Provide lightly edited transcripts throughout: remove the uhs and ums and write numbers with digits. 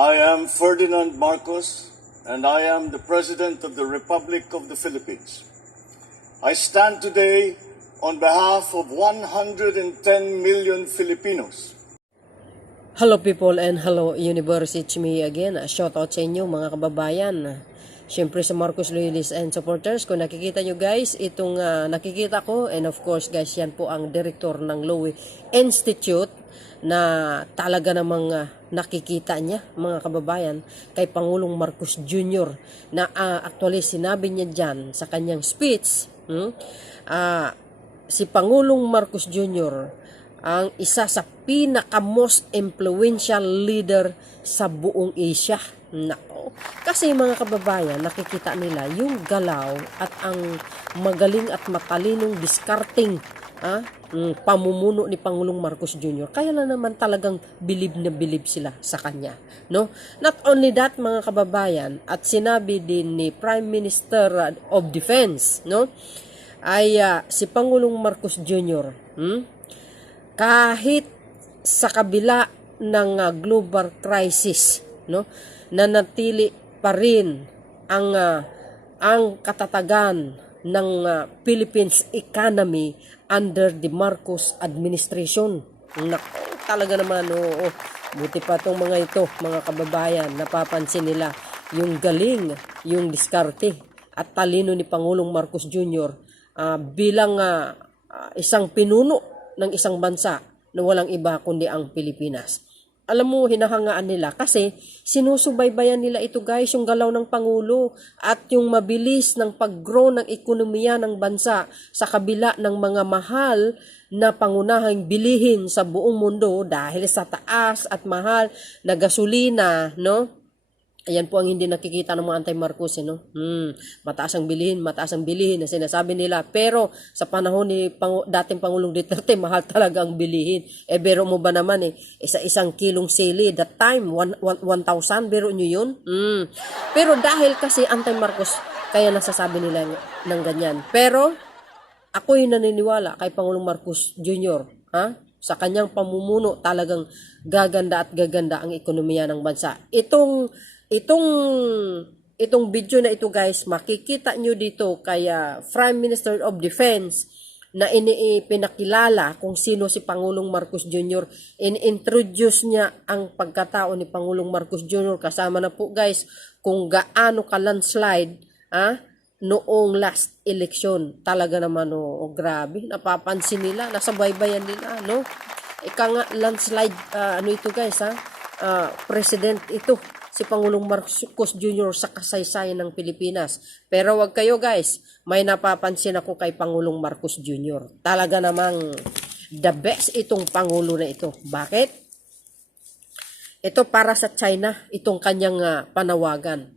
I am Ferdinand Marcos, and I am the President of the Republic of the Philippines. I stand today on behalf of 110 million Filipinos. Hello people and hello universe, it's me again. Shout out sa inyo mga kababayan. Siyempre sa Marcos Loyalists and supporters, kung nakikita nyo guys, itong nakikita ko, and of course guys, yan po ang director ng Lowy Institute na talaga namang nakikita niya mga kababayan kay Pangulong Marcos Jr. na actually sinabi niya dyan sa kanyang speech, si Pangulong Marcos Jr. ang isa sa pinaka-most influential leader sa buong Asia. Nako. Kasi mga kababayan, nakikita nila yung galaw at ang magaling at matalinong discarding pamumuno ni Pangulong Marcos Jr. Kaya lang naman talagang bilib na bilib sila sa kanya, no? Not only that mga kababayan, at sinabi din ni Prime Minister of Defense, no? Ay si Pangulong Marcos Jr. Kahit sa kabila ng global crisis, no, nanatili pa rin ang katatagan ng Philippines economy under the Marcos administration. Nako, talaga naman, oo. Buti pa itong mga ito, mga kababayan, napapansin nila yung galing, yung diskarte at talino ni Pangulong Marcos Jr. Bilang isang pinuno ng isang bansa na walang iba kundi ang Pilipinas. Alam mo, hinahangaan nila kasi sinusubaybayan nila ito guys, yung galaw ng Pangulo at yung mabilis ng pag-grow ng ekonomiya ng bansa sa kabila ng mga mahal na pangunahing bilihin sa buong mundo dahil sa taas at mahal na gasolina, no? Ayan po ang hindi nakikita ng mga anti-Marcos, no? Mataas ang bilihin na sinasabi nila. Pero sa panahon ni dating Pangulong Duterte, mahal talaga ang bilihin. Bero mo ba naman isang kilong sili, that time, 1,000, bero nyo yun? Pero dahil kasi anti-Marcos, kaya nasasabi nila ng ganyan. Pero ako'y naniniwala kay Pangulong Marcos Jr., sa kanyang pamumuno talagang gaganda at gaganda ang ekonomiya ng bansa. Itong video na ito guys, makikita nyo dito kaya Prime Minister of Defense na pinakilala kung sino si Pangulong Marcos Jr. In-introduce niya ang pagkatao ni Pangulong Marcos Jr. Kasama na po guys kung gaano ka landslide noong last election. Talaga naman grabe, napapansin nila, nasa baybayan nila, no? Ika nga landslide, ito guys, president ito, si Pangulong Marcos Jr. sa kasaysayan ng Pilipinas. Pero wag kayo guys, may napapansin ako kay Pangulong Marcos Jr. Talaga namang the best itong Pangulo na ito. Bakit? Ito para sa China, itong kanyang panawagan.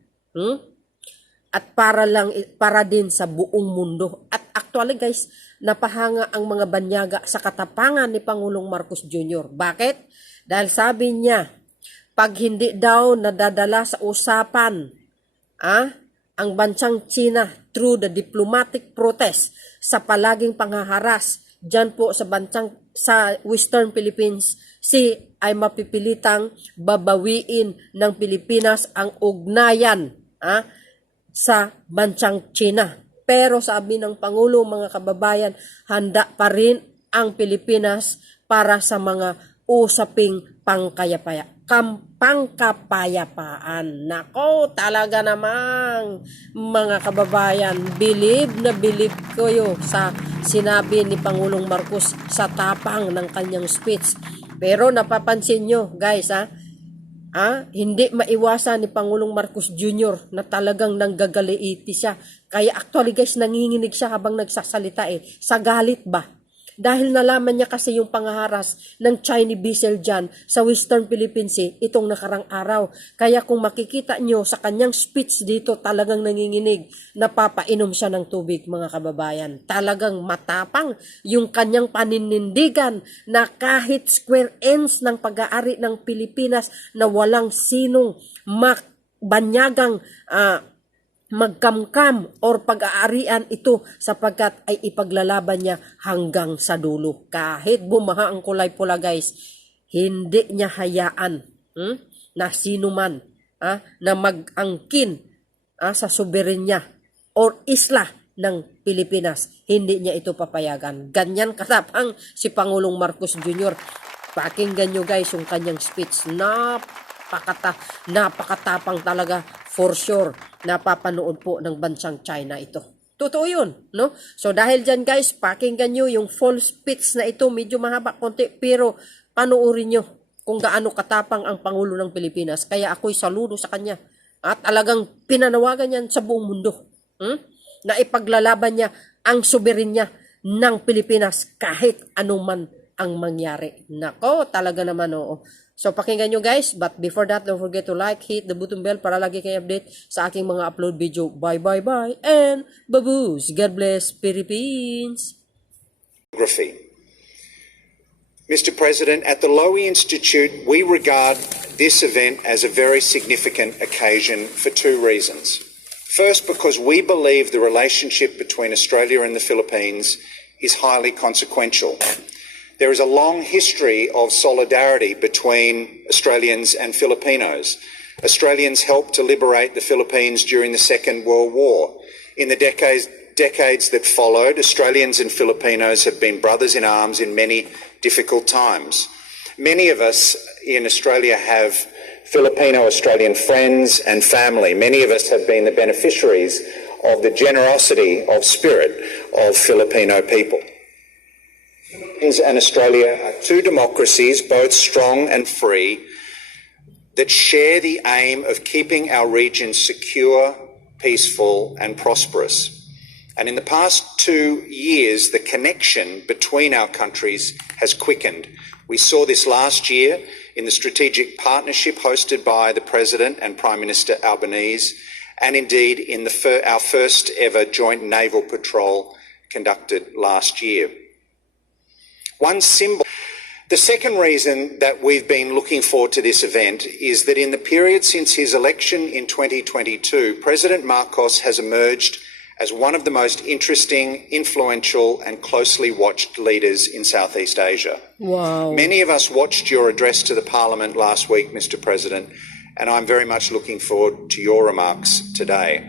At para din sa buong mundo. At actually guys, napahanga ang mga banyaga sa katapangan ni Pangulong Marcos Jr. Bakit? Dahil sabi niya, pag hindi daw nadadala sa usapan ang bansang Tsina through the diplomatic protest sa palaging panghaharas dyan po sa Western Philippines, ay mapipilitang babawiin ng Pilipinas ang ugnayan sa bansang Tsina. Pero sabi ng Pangulo, mga kababayan, handa pa rin ang Pilipinas para sa mga usaping pangkapayapaan. Nako, talaga namang mga kababayan, bilib na bilib kayo sa sinabi ni Pangulong Marcos sa tapang ng kanyang speech. Pero napapansin nyo guys, hindi maiwasan ni Pangulong Marcos Jr. na talagang nanggagaliiti siya. Kaya actually guys, nanginginig siya habang nagsasalita sa galit ba? Dahil nalaman niya kasi yung panghaharas ng Chinese vessel dyan sa Western Philippines itong nakarang araw. Kaya kung makikita nyo sa kanyang speech dito, talagang nanginginig, napapainom siya ng tubig mga kababayan. Talagang matapang yung kanyang paninindigan na kahit square inch ng pag-aari ng Pilipinas na walang sinong banyagang magkamkam or pag-aarian ito sapagkat ay ipaglalaban niya hanggang sa dulo. Kahit bumaha ang kulay pula guys, hindi niya hayaan na sino man na mag-angkin sa soberenya or isla ng Pilipinas. Hindi niya ito papayagan. Ganyan katapang si Pangulong Marcos Jr. Pakinggan nyo guys yung kanyang speech. Napakatapang talaga for sure. Napapanood po ng bansang China ito. Totoo yun, no? So dahil dyan guys, pakinggan nyo yung full speech na ito. Medyo mahaba konti pero panoorin nyo kung gaano katapang ang Pangulo ng Pilipinas. Kaya ako'y saludo sa kanya. At talagang pinanawagan yan sa buong mundo. Na ipaglalaban niya ang soberenya ng Pilipinas kahit anuman ang mangyari. Nako, talaga naman oo. So pakinggan nyo guys, but before that, don't forget to like, hit the button bell para lagi kayo update sa aking mga upload video. Bye, and baboos. God bless Philippines. Mr. President, at the Lowy Institute, we regard this event as a very significant occasion for two reasons. First, because we believe the relationship between Australia and the Philippines is highly consequential. There is a long history of solidarity between Australians and Filipinos. Australians helped to liberate the Philippines during the Second World War. In the decades that followed, Australians and Filipinos have been brothers in arms in many difficult times. Many of us in Australia have Filipino-Australian friends and family. Many of us have been the beneficiaries of the generosity of spirit of Filipino people. Philippines and Australia are two democracies, both strong and free, that share the aim of keeping our region secure, peaceful and prosperous. And in the past 2 years, the connection between our countries has quickened. We saw this last year in the strategic partnership hosted by the President and Prime Minister Albanese, and indeed in our first ever joint naval patrol conducted last year. The second reason that we've been looking forward to this event is that in the period since his election in 2022, President Marcos has emerged as one of the most interesting, influential and closely watched leaders in Southeast Asia. Wow. Many of us watched your address to the Parliament last week, Mr. President, and I'm very much looking forward to your remarks today.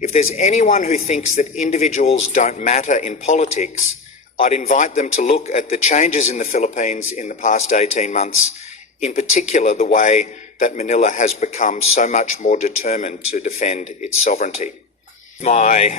If there's anyone who thinks that individuals don't matter in politics, I'd invite them to look at the changes in the Philippines in the past 18 months, in particular the way that Manila has become so much more determined to defend its sovereignty. My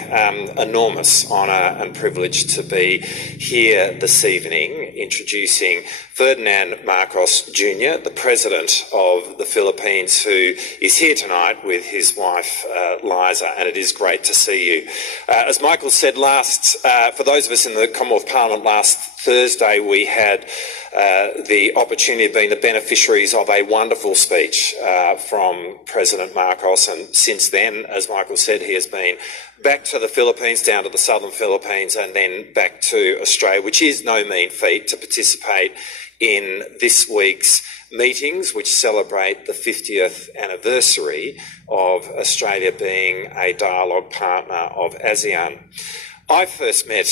enormous honour and privilege to be here this evening introducing Ferdinand Marcos Jr., the President of the Philippines, who is here tonight with his wife Liza, and it is great to see you. As Michael said for those of us in the Commonwealth Parliament last Thursday, we had the opportunity of being the beneficiaries of a wonderful speech from President Marcos, and since then, as Michael said, he has been back to the Philippines, down to the southern Philippines, and then back to Australia, which is no mean feat, to participate in this week's meetings, which celebrate the 50th anniversary of Australia being a dialogue partner of ASEAN. I first met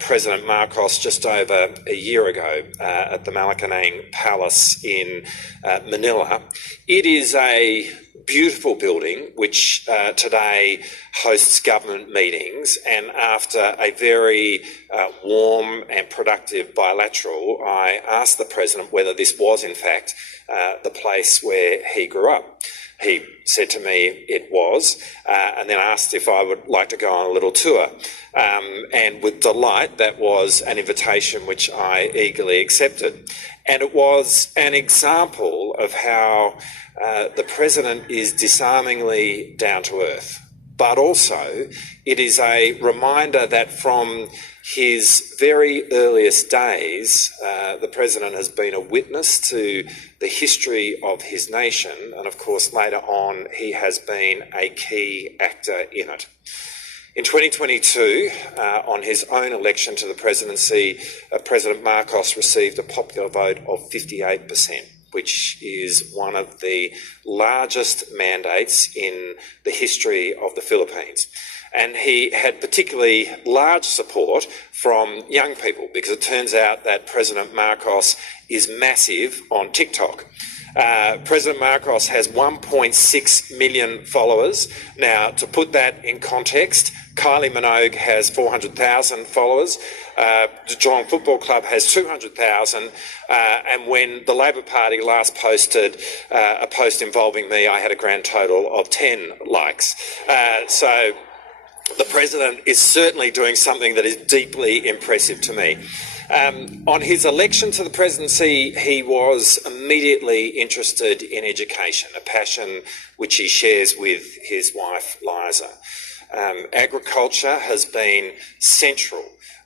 President Marcos just over a year ago at the Malacanang Palace in Manila. It is a beautiful building which today hosts government meetings, and after a very warm and productive bilateral, I asked the President whether this was in fact the place where he grew up. He said to me it was, and then asked if I would like to go on a little tour. And with delight, that was an invitation which I eagerly accepted. And it was an example of how the President is disarmingly down to earth. But also, it is a reminder that from his very earliest days, the President has been a witness to the history of his nation, and of course later on he has been a key actor in it. In 2022, on his own election to the presidency, President Marcos received a popular vote of 58%, which is one of the largest mandates in the history of the Philippines. And he had particularly large support from young people, because it turns out that President Marcos is massive on TikTok. President Marcos has 1.6 million followers. Now, to put that in context, Kylie Minogue has 400,000 followers. The Geelong Football Club has 200,000. And when the Labor Party last posted a post involving me, I had a grand total of 10 likes. So the President is certainly doing something that is deeply impressive to me. On his election to the presidency, he was immediately interested in education, a passion which he shares with his wife, Liza. Agriculture has been central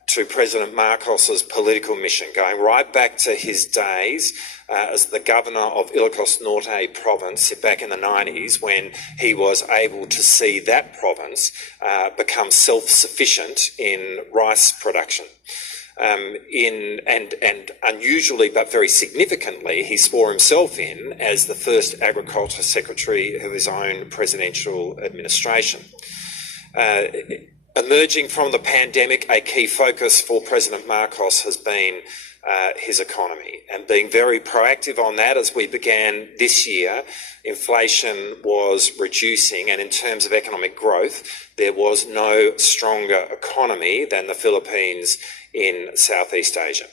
to President Marcos's political mission, going right back to his days as the governor of Ilocos Norte province back in the 90s, when he was able to see that province become self-sufficient in rice production. And unusually but very significantly, he swore himself in as the first Agriculture Secretary of his own presidential administration. Emerging from the pandemic, a key focus for President Marcos has been his economy, and being very proactive on that as we began this year. Inflation was reducing, and in terms of economic growth, there was no stronger economy than the Philippines in Southeast Asia.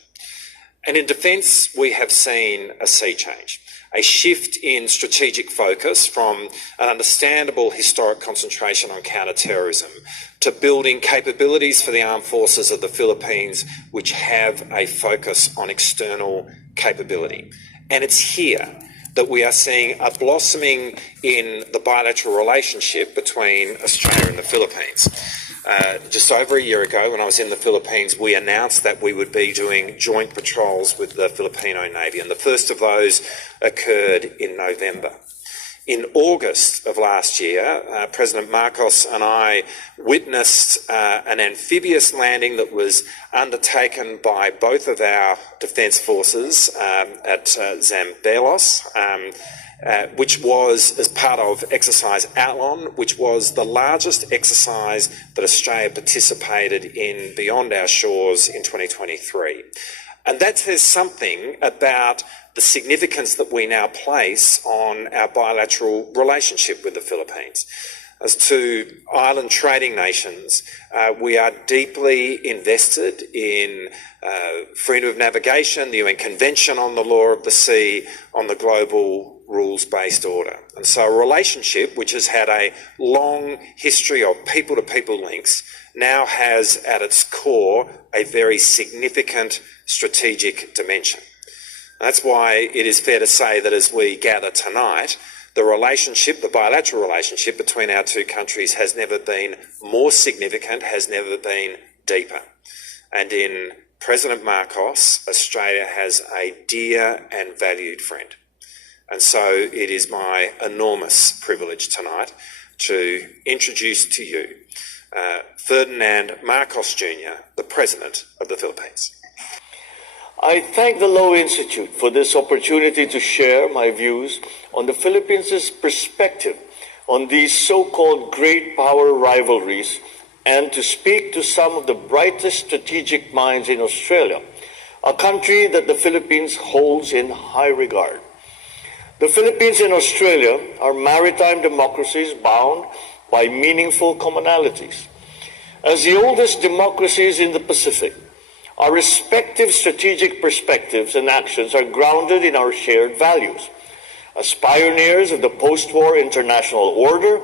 And in defence, we have seen a sea change, a shift in strategic focus from an understandable historic concentration on counter-terrorism to building capabilities for the armed forces of the Philippines which have a focus on external capability. And it's here that we are seeing a blossoming in the bilateral relationship between Australia and the Philippines. Just over a year ago, when I was in the Philippines, we announced that we would be doing joint patrols with the Filipino Navy, and the first of those occurred in November. In August of last year, President Marcos and I witnessed an amphibious landing that was undertaken by both of our defence forces at Zambelos, which was as part of Exercise Outlaw, which was the largest exercise that Australia participated in beyond our shores in 2023. And that says something about the significance that we now place on our bilateral relationship with the Philippines. As two island trading nations, we are deeply invested in freedom of navigation, the UN Convention on the Law of the Sea, on the global rules-based order. And so a relationship which has had a long history of people-to-people links now has at its core a very significant strategic dimension. That's why it is fair to say that as we gather tonight, the relationship, the bilateral relationship between our two countries has never been more significant, has never been deeper. And in President Marcos, Australia has a dear and valued friend. And so it is my enormous privilege tonight to introduce to you Ferdinand Marcos Jr., the President of the Philippines. I thank the Lowy Institute for this opportunity to share my views on the Philippines' perspective on these so-called great power rivalries and to speak to some of the brightest strategic minds in Australia, a country that the Philippines holds in high regard. The Philippines and Australia are maritime democracies bound by meaningful commonalities. As the oldest democracies in the Pacific, our respective strategic perspectives and actions are grounded in our shared values. As pioneers of the post-war international order,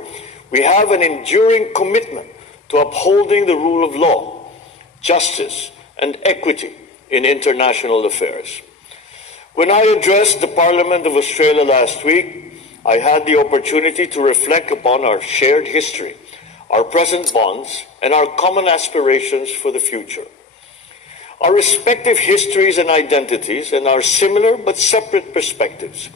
we have an enduring commitment to upholding the rule of law, justice, and equity in international affairs. When I addressed the Parliament of Australia last week, I had the opportunity to reflect upon our shared history, our present bonds, and our common aspirations for the future. Our respective histories and identities and our similar but separate perspectives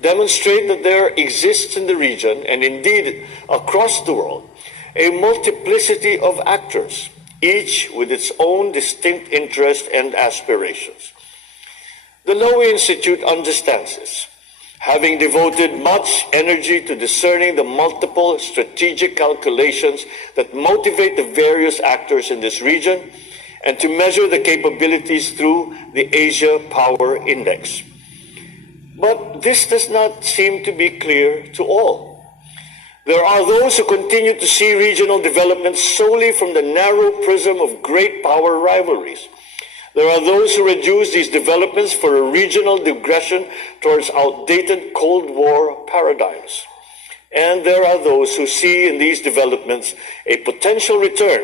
demonstrate that there exists in the region, and indeed across the world, a multiplicity of actors, each with its own distinct interests and aspirations. The Lowy Institute understands this, having devoted much energy to discerning the multiple strategic calculations that motivate the various actors in this region, and to measure the capabilities through the Asia Power Index. But this does not seem to be clear to all. There are those who continue to see regional development solely from the narrow prism of great power rivalries. There are those who reduce these developments for a regional digression towards outdated Cold War paradigms. And there are those who see in these developments a potential return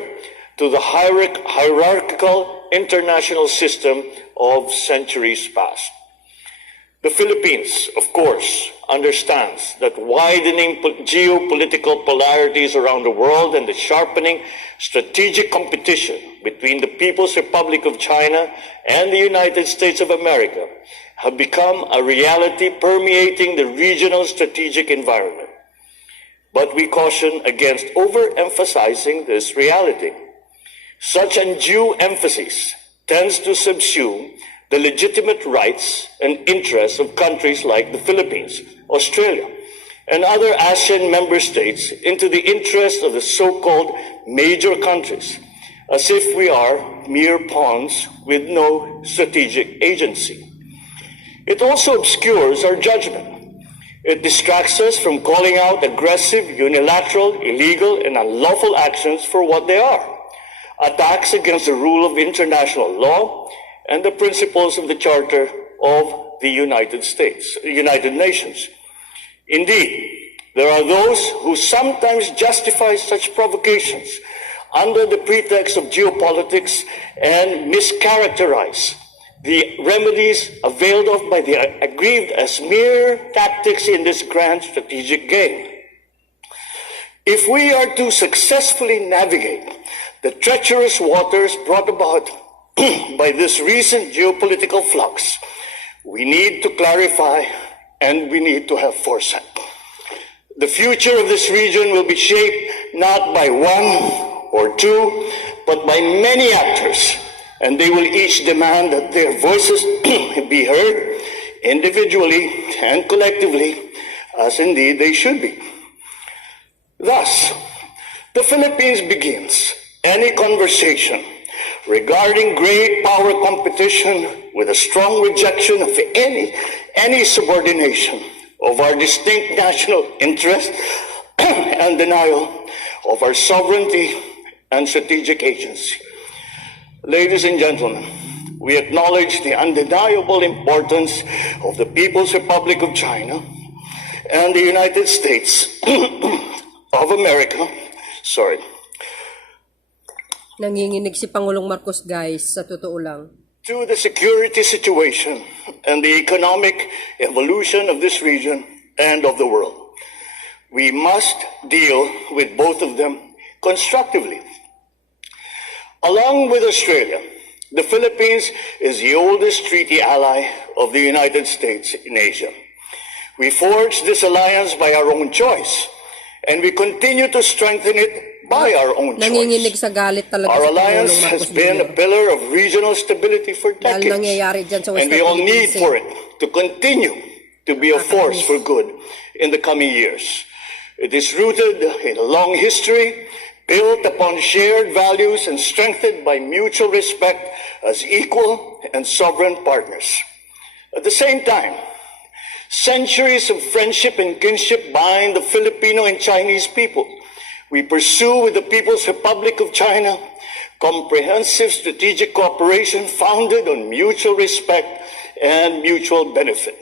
to the hierarchical international system of centuries past. The Philippines, of course, understands that widening geopolitical polarities around the world and the sharpening strategic competition between the People's Republic of China and the United States of America have become a reality permeating the regional strategic environment. But we caution against overemphasizing this reality. Such undue emphasis tends to subsume the legitimate rights and interests of countries like the Philippines, Australia, and other ASEAN member states into the interests of the so-called major countries, as if we are mere pawns with no strategic agency. It also obscures our judgment. It distracts us from calling out aggressive, unilateral, illegal, and unlawful actions for what they are: attacks against the rule of international law and the principles of the Charter of the United Nations. Indeed, there are those who sometimes justify such provocations under the pretext of geopolitics and mischaracterize the remedies availed of by the aggrieved as mere tactics in this grand strategic game. If we are to successfully navigate the treacherous waters brought about by this recent geopolitical flux, we need to clarify and we need to have foresight. The future of this region will be shaped not by one or two, but by many actors, and they will each demand that their voices be heard individually and collectively, as indeed they should be. Thus, the Philippines begins any conversation regarding great power competition with a strong rejection of any subordination of our distinct national interest and denial of our sovereignty and strategic agency. Ladies and gentlemen, we acknowledge the undeniable importance of the People's Republic of China and the United States of America. Nanginginig si Pangulong Marcos, guys, sa totoo lang. To the security situation and the economic evolution of this region and of the world. We must deal with both of them constructively. Along with Australia, the Philippines is the oldest treaty ally of the United States in Asia. We forged this alliance by our own choice, and we continue to strengthen it by our own Nanginginig choice. sa galit talaga Our si alliance Pangulong has Marcos been a Jr. pillar of regional stability for Dahil decades, nangyayari dyan sa and we all Philippine need Sea. for it to continue to be a force for good in the coming years. It is rooted in a long history, built upon shared values and strengthened by mutual respect as equal and sovereign partners. At the same time, centuries of friendship and kinship bind the Filipino and Chinese people. We pursue with the People's Republic of China comprehensive strategic cooperation founded on mutual respect and mutual benefit.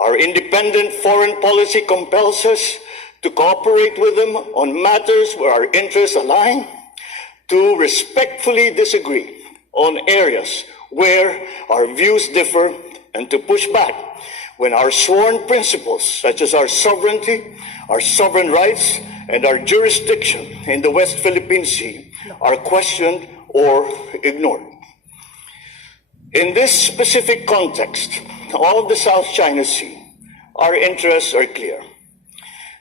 Our independent foreign policy compels us to cooperate with them on matters where our interests align, to respectfully disagree on areas where our views differ, and to push back when our sworn principles, such as our sovereignty, our sovereign rights, and our jurisdiction in the West Philippine Sea, are questioned or ignored. In this specific context of the South China Sea, our interests are clear.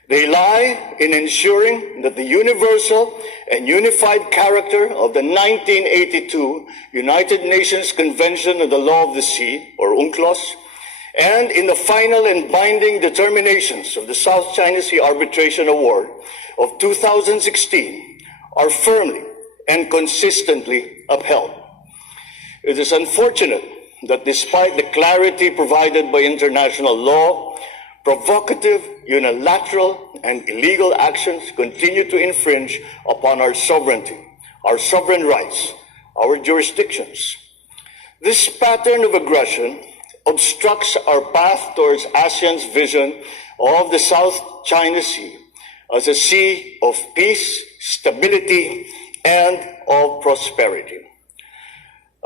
They lie in ensuring that the universal and unified character of the 1982 United Nations Convention on the Law of the Sea, or UNCLOS, and in the final and binding determinations of the South China Sea Arbitration Award of 2016 are firmly and consistently upheld. It is unfortunate that despite the clarity provided by international law, provocative, unilateral, and illegal actions continue to infringe upon our sovereignty, our sovereign rights, our jurisdictions. This pattern of aggression obstructs our path towards ASEAN's vision of the South China Sea as a sea of peace, stability, and of prosperity.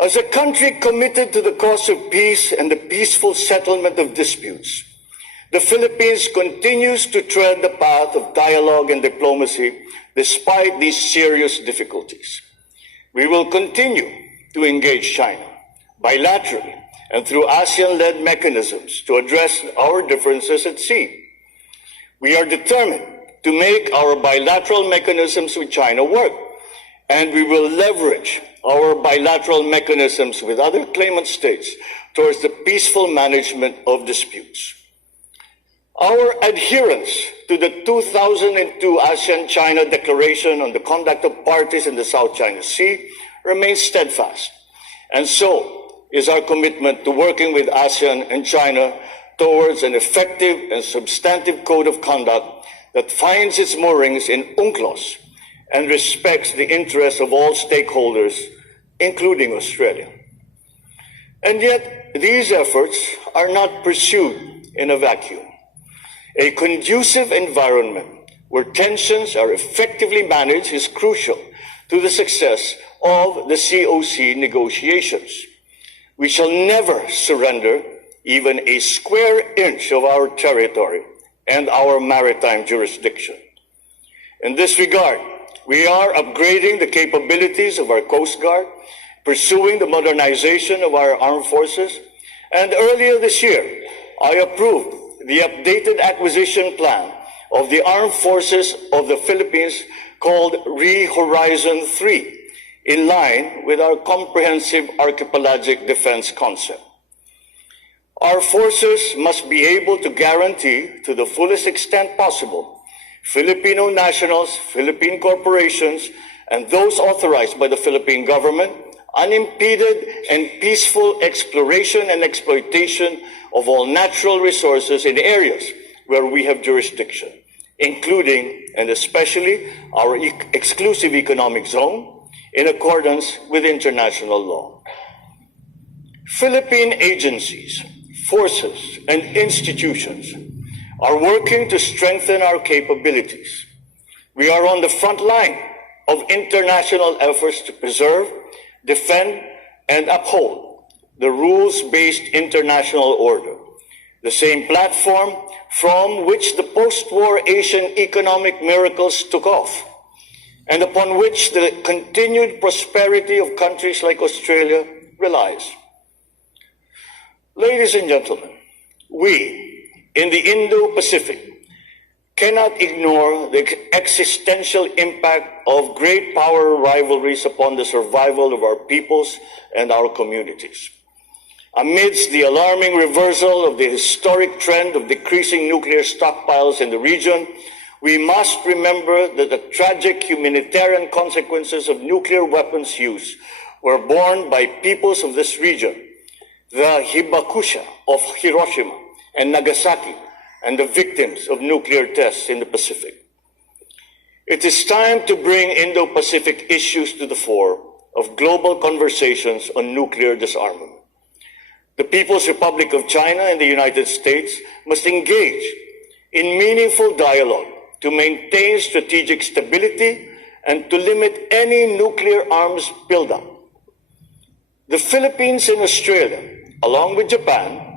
As a country committed to the cause of peace and the peaceful settlement of disputes, the Philippines continues to tread the path of dialogue and diplomacy despite these serious difficulties. We will continue to engage China bilaterally and through ASEAN-led mechanisms to address our differences at sea. We are determined to make our bilateral mechanisms with China work, and we will leverage our bilateral mechanisms with other claimant states towards the peaceful management of disputes. Our adherence to the 2002 ASEAN-China Declaration on the Conduct of Parties in the South China Sea remains steadfast, and so is our commitment to working with ASEAN and China towards an effective and substantive code of conduct that finds its moorings in UNCLOS and respects the interests of all stakeholders, including Australia. And yet, these efforts are not pursued in a vacuum. A conducive environment where tensions are effectively managed is crucial to the success of the COC negotiations. We shall never surrender even a square inch of our territory and our maritime jurisdiction. In this regard, we are upgrading the capabilities of our Coast Guard, pursuing the modernization of our armed forces, and earlier this year, I approved the updated acquisition plan of the armed forces of the Philippines called ReHorizon 3, in line with our comprehensive archipelagic defense concept. Our forces must be able to guarantee, to the fullest extent possible, Filipino nationals, Philippine corporations, and those authorized by the Philippine government, unimpeded and peaceful exploration and exploitation of all natural resources in areas where we have jurisdiction, including and especially our exclusive economic zone, in accordance with international law. Philippine agencies, forces, and institutions are working to strengthen our capabilities. We are on the front line of international efforts to preserve, defend, and uphold the rules-based international order, the same platform from which the post-war Asian economic miracles took off, and upon which the continued prosperity of countries like Australia relies. Ladies and gentlemen, we in the Indo-Pacific cannot ignore the existential impact of great power rivalries upon the survival of our peoples and our communities. Amidst the alarming reversal of the historic trend of decreasing nuclear stockpiles in the region, we must remember that the tragic humanitarian consequences of nuclear weapons use were borne by peoples of this region, the hibakusha of Hiroshima and Nagasaki, and the victims of nuclear tests in the Pacific. It is time to bring Indo-Pacific issues to the fore of global conversations on nuclear disarmament. The People's Republic of China and the United States must engage in meaningful dialogue to maintain strategic stability and to limit any nuclear arms buildup. The Philippines and Australia, along with Japan,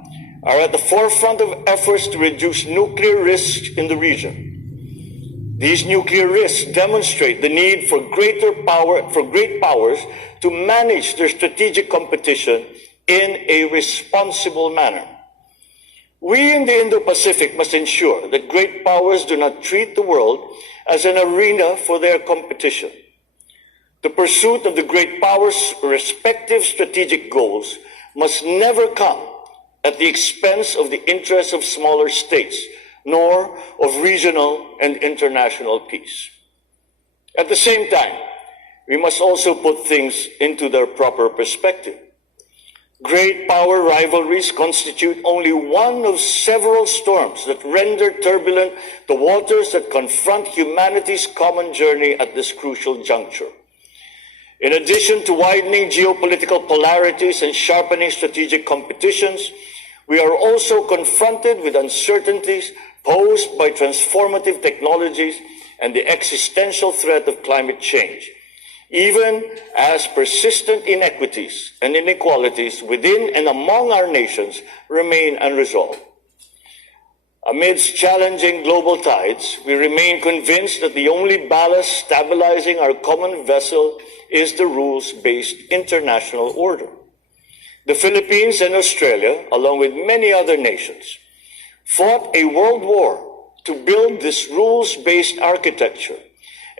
are at the forefront of efforts to reduce nuclear risks in the region. These nuclear risks demonstrate the need for great powers to manage their strategic competition in a responsible manner. We in the Indo-Pacific must ensure that great powers do not treat the world as an arena for their competition. The pursuit of the great powers' respective strategic goals must never come at the expense of the interests of smaller states, nor of regional and international peace. At the same time, we must also put things into their proper perspective. Great power rivalries constitute only one of several storms that render turbulent the waters that confront humanity's common journey at this crucial juncture. In addition to widening geopolitical polarities and sharpening strategic competitions, we are also confronted with uncertainties posed by transformative technologies and the existential threat of climate change, even as persistent inequities and inequalities within and among our nations remain unresolved. Amidst challenging global tides, we remain convinced that the only ballast stabilizing our common vessel is the rules-based international order. The Philippines and Australia, along with many other nations, fought a world war to build this rules-based architecture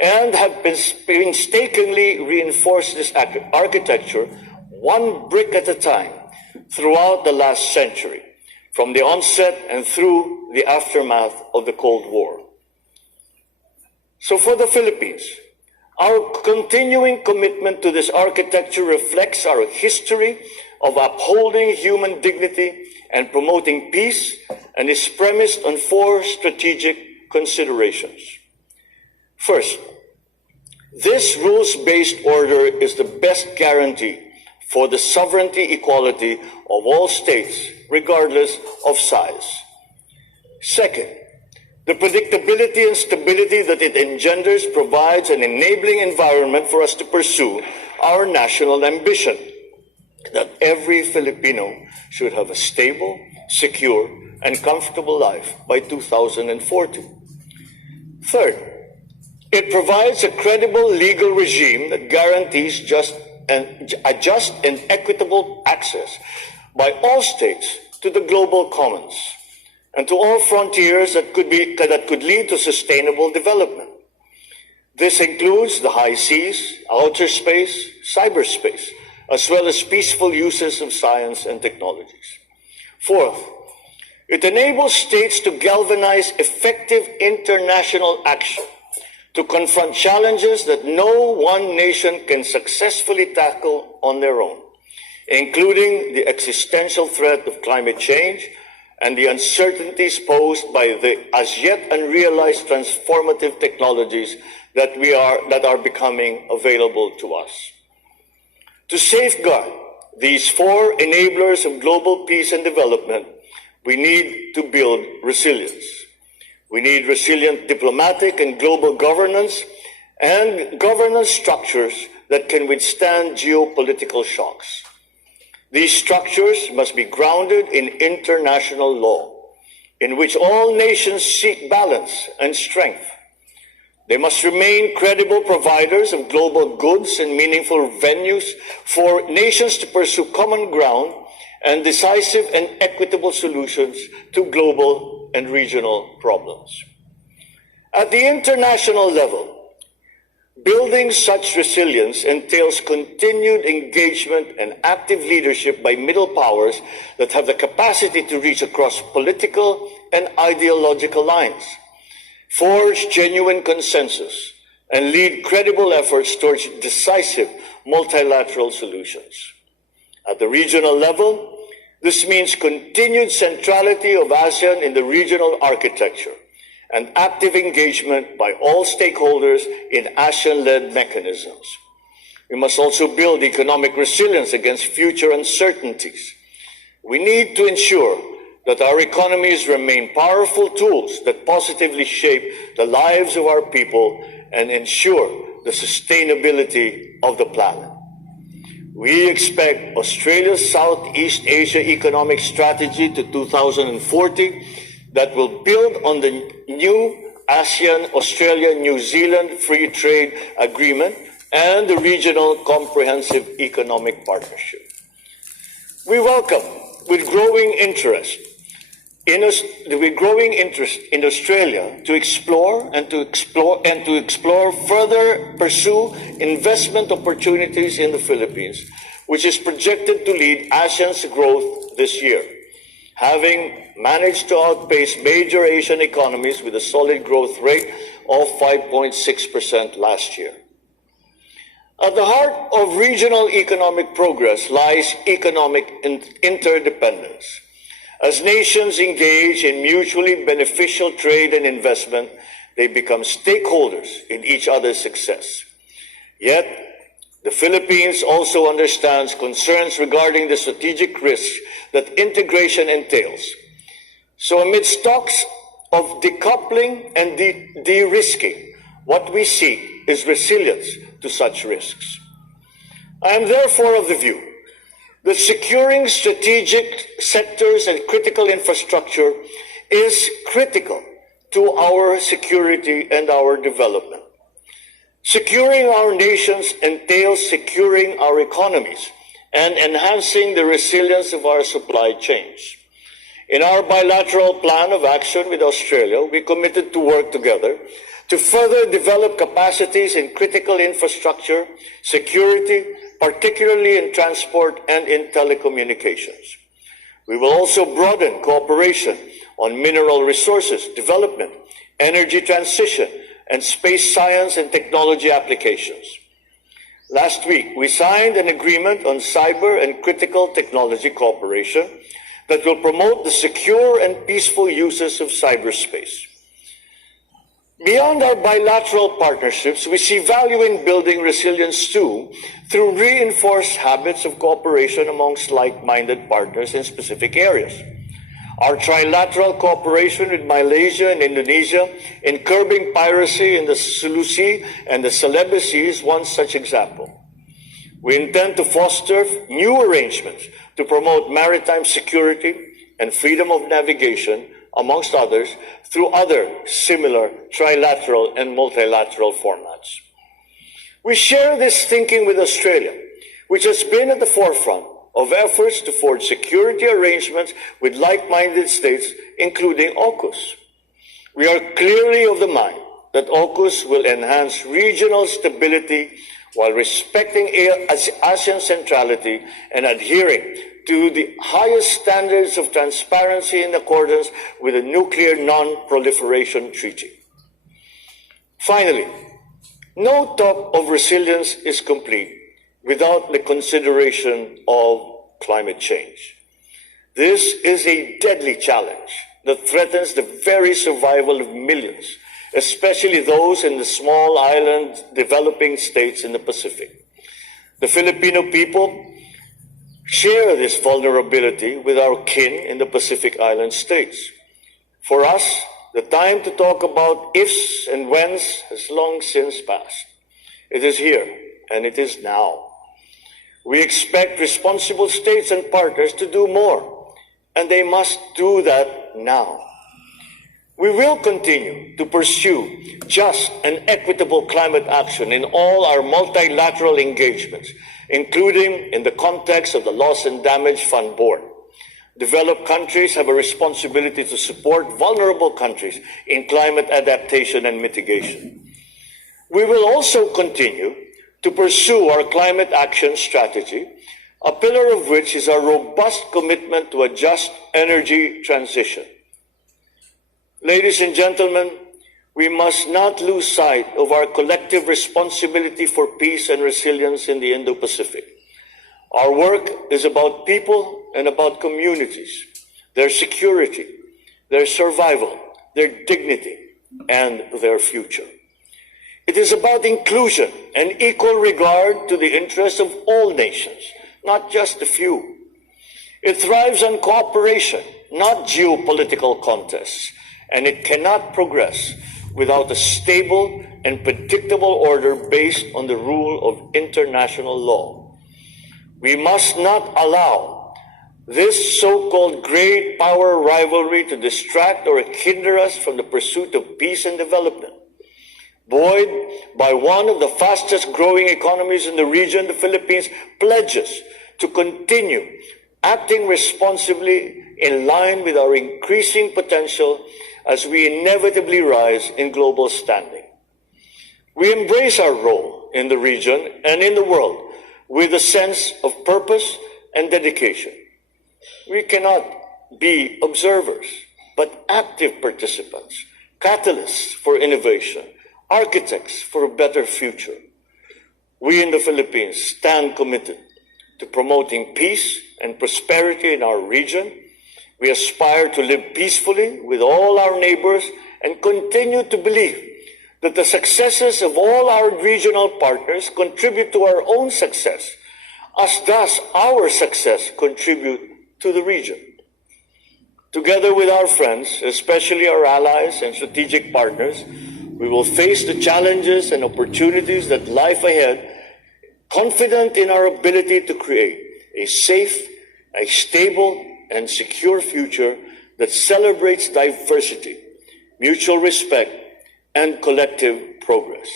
and have painstakingly reinforced this architecture one brick at a time throughout the last century, from the onset and through the aftermath of the Cold War. So for the Philippines, our continuing commitment to this architecture reflects our history of upholding human dignity and promoting peace, and is premised on four strategic considerations. First, this rules-based order is the best guarantee for the sovereignty equality of all states, regardless of size. Second, the predictability and stability that it engenders provides an enabling environment for us to pursue our national ambition, that every Filipino should have a stable, secure, and comfortable life by 2040. Third, it provides a credible legal regime that guarantees just and equitable access by all states to the global commons and to all frontiers that could lead to sustainable development. This includes the high seas, outer space, cyberspace, as well as peaceful uses of science and technologies. Fourth, it enables states to galvanize effective international action to confront challenges that no one nation can successfully tackle on their own, including the existential threat of climate change and the uncertainties posed by the as yet unrealized transformative technologies that are becoming available to us. To safeguard these four enablers of global peace and development, we need to build resilience. We need resilient diplomatic and global governance and governance structures that can withstand geopolitical shocks. These structures must be grounded in international law, in which all nations seek balance and strength. They must remain credible providers of global goods and meaningful venues for nations to pursue common ground and decisive and equitable solutions to global and regional problems. At the international level, building such resilience entails continued engagement and active leadership by middle powers that have the capacity to reach across political and ideological lines, forge genuine consensus, and lead credible efforts towards decisive multilateral solutions. At the regional level, this means continued centrality of ASEAN in the regional architecture and active engagement by all stakeholders in ASEAN-led mechanisms. We must also build economic resilience against future uncertainties. We need to ensure that our economies remain powerful tools that positively shape the lives of our people and ensure the sustainability of the planet. We expect Australia's Southeast Asia Economic Strategy to 2040 that will build on the new ASEAN-Australia-New Zealand Free Trade Agreement and the Regional Comprehensive Economic Partnership. We welcome with growing interest in Australia to explore further pursue investment opportunities in the Philippines, which is projected to lead ASEAN's growth this year, having managed to outpace major Asian economies with a solid growth rate of 5.6% last year. At the heart of regional economic progress lies economic interdependence. As nations engage in mutually beneficial trade and investment, they become stakeholders in each other's success. Yet, the Philippines also understands concerns regarding the strategic risks that integration entails. So amidst talks of decoupling and de-risking, what we seek is resilience to such risks. I am therefore of the view that securing strategic sectors and critical infrastructure is critical to our security and our development. Securing our nations entails securing our economies and enhancing the resilience of our supply chains. In our bilateral plan of action with Australia, we committed to work together to further develop capacities in critical infrastructure, security, particularly in transport and in telecommunications. We will also broaden cooperation on mineral resources development, energy transition, and space science and technology applications. Last week, we signed an agreement on cyber and critical technology cooperation that will promote the secure and peaceful uses of cyberspace. Beyond our bilateral partnerships, we see value in building resilience too through reinforced habits of cooperation amongst like-minded partners in specific areas. Our trilateral cooperation with Malaysia and Indonesia in curbing piracy in the Sulu Sea and the Celebes Sea is one such example. We intend to foster new arrangements to promote maritime security and freedom of navigation, amongst others, through other similar trilateral and multilateral formats. We share this thinking with Australia, which has been at the forefront of efforts to forge security arrangements with like-minded states, including AUKUS. We are clearly of the mind that AUKUS will enhance regional stability while respecting ASEAN centrality and adhering to the highest standards of transparency in accordance with the Nuclear Non-Proliferation Treaty. Finally, no talk of resilience is complete without the consideration of climate change. This is a deadly challenge that threatens the very survival of millions, especially those in the small island developing states in the Pacific. The Filipino people share this vulnerability with our kin in the Pacific Island states. For us, the time to talk about ifs and whens has long since passed. It is here, and it is now. We expect responsible states and partners to do more, and they must do that now. We will continue to pursue just and equitable climate action in all our multilateral engagements, including in the context of the Loss and Damage Fund Board. Developed countries have a responsibility to support vulnerable countries in climate adaptation and mitigation. We will also continue to pursue our climate action strategy, a pillar of which is our robust commitment to a just energy transition. Ladies and gentlemen, we must not lose sight of our collective responsibility for peace and resilience in the Indo-Pacific. Our work is about people and about communities, their security, their survival, their dignity, and their future. It is about inclusion and equal regard to the interests of all nations, not just a few. It thrives on cooperation, not geopolitical contests, and it cannot progress without a stable and predictable order based on the rule of international law. We must not allow this so-called great power rivalry to distract or hinder us from the pursuit of peace and development. Buoyed by one of the fastest growing economies in the region, the Philippines pledges to continue acting responsibly in line with our increasing potential as we inevitably rise in global standing. We embrace our role in the region and in the world with a sense of purpose and dedication. We cannot be observers, but active participants, catalysts for innovation, architects for a better future. We in the Philippines stand committed to promoting peace and prosperity in our region. We aspire to live peacefully with all our neighbors and continue to believe that the successes of all our regional partners contribute to our own success, as does our success contribute to the region. Together with our friends, especially our allies and strategic partners, we will face the challenges and opportunities that lie ahead, confident in our ability to create a safe, a stable, and secure future that celebrates diversity, mutual respect, and collective progress.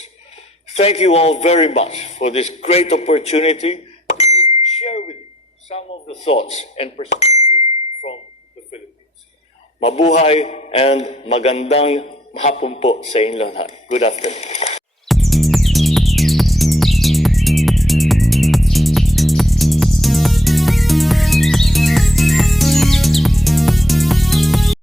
Thank you all very much for this great opportunity to share with you some of the thoughts and perspectives from the Philippines. Mabuhay and magandang hapon po sa inyong lahat. Good afternoon.